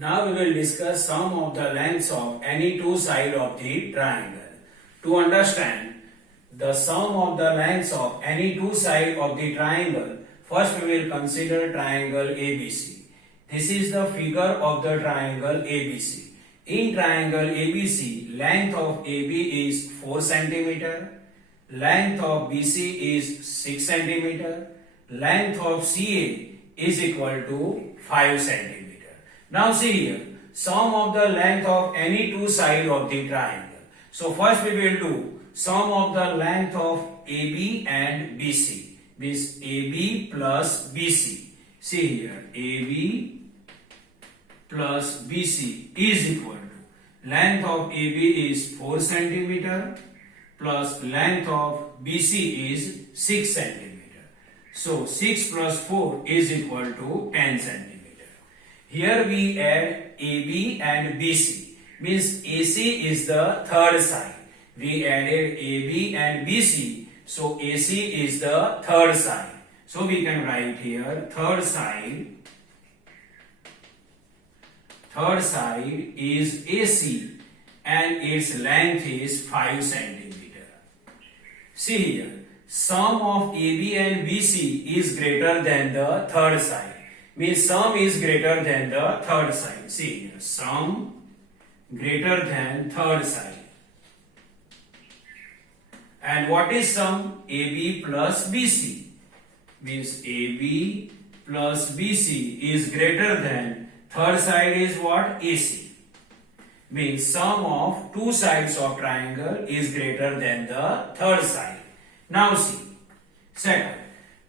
Now we will discuss sum of the lengths of any two sides of the triangle. To understand the sum of the lengths of any two sides of the triangle, first we will consider triangle ABC. This is the figure of the triangle ABC. In triangle ABC, length of AB is 4 cm, length of BC is 6 cm, length of CA is equal to 5 cm. Now see here, sum of the length of any two sides of the triangle. So first we will do sum of the length of AB and BC, means AB plus BC. See here, AB plus BC is equal to length of AB is 4 cm plus length of BC is 6 cm. So 6 plus 4 is equal to 10 cm. Here we add AB and BC, means AC is the third side. We added AB and BC, so AC is the third side. So we can write here third side is AC and its length is 5 cm. See here, sum of AB and BC is greater than the third side. Means sum is greater than the third side. See here, sum greater than third side. And what is sum? AB plus BC. Means AB plus BC is greater than third side is what? AC. Means sum of two sides of triangle is greater than the third side. Now see, second.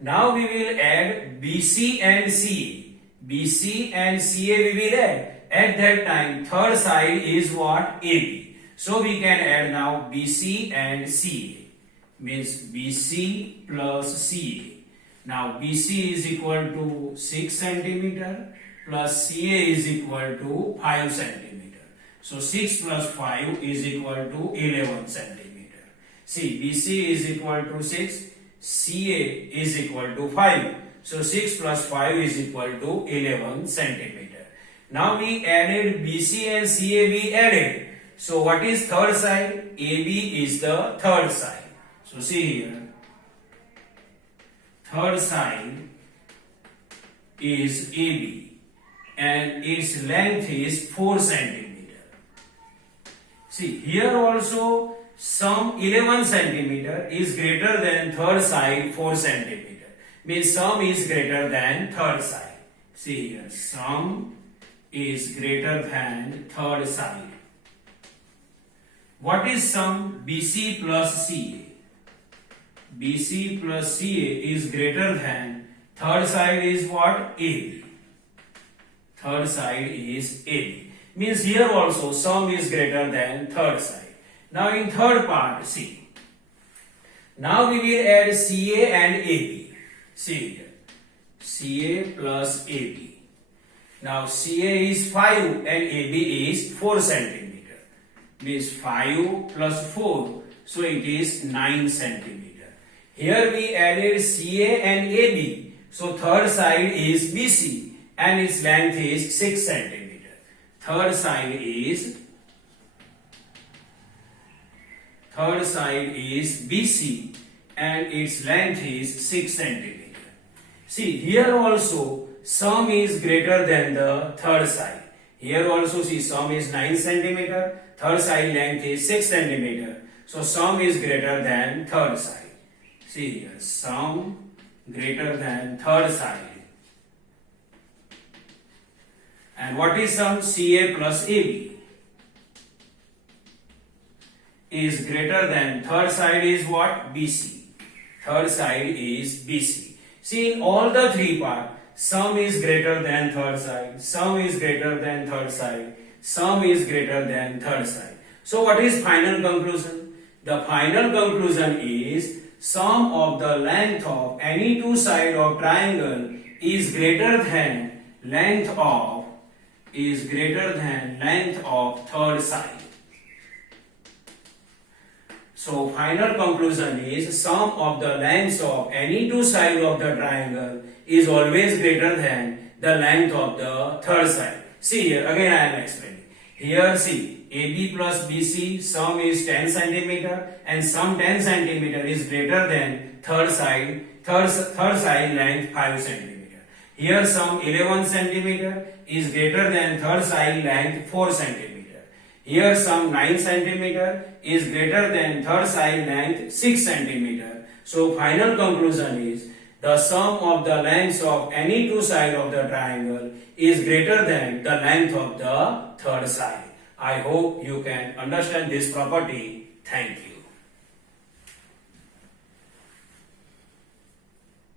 Now we will add BC and CA. BC and CA we will add. At that time, third side is what? AB. So we can add now BC and CA. Means BC plus CA. Now BC is equal to 6 cm plus CA is equal to 5 cm. So 6 plus 5 is equal to 11 cm. See, BC is equal to 6. CA is equal to 5. So 6 plus 5 is equal to 11 centimeter. Now we added BC and CA we added. So what is third side? AB is the third side. So see here. Third side is AB and its length is 4 centimeter. See here also sum 11 centimeter is greater than third side 4 centimeter. Means sum is greater than third side. See here, sum is greater than third side. What is sum? BC plus CA. BC plus CA is greater than third side is what? AB. Third side is AB. Means here also sum is greater than third side. Now in third part, see. Now we will add CA and AB. See here, CA plus AB. Now CA is 5 and AB is 4 centimeter. Means 5 plus 4, so it is 9 centimeter. Here we added CA and AB. So third side is BC and its length is 6 centimeter. Third side is BC and its length is 6 centimeter. See here also sum is greater than the third side. Here also see sum is 9 centimeter, third side length is 6 centimeter. So sum is greater than third side. See here, sum greater than third side. And what is sum? CA plus AB is greater than third side is what? BC. Third side is BC. See in all the three parts, sum is greater than third side, sum is greater than third side, sum is greater than third side. So what is final conclusion? The final conclusion is sum of the length of any two sides of triangle is greater than length of third side. So final conclusion is sum of the lengths of any two sides of the triangle is always greater than the length of the third side. See here, again I am explaining. Here see, AB plus BC sum is 10 centimeter and sum 10 centimeter is greater than third side length 5 centimeter. Here sum 11 centimeter is greater than third side length 4 centimeter. Here sum 9 centimeter is greater than third side length 6 centimeter. So final conclusion is the sum of the lengths of any two sides of the triangle is greater than the length of the third side. I hope you can understand this property. Thank you.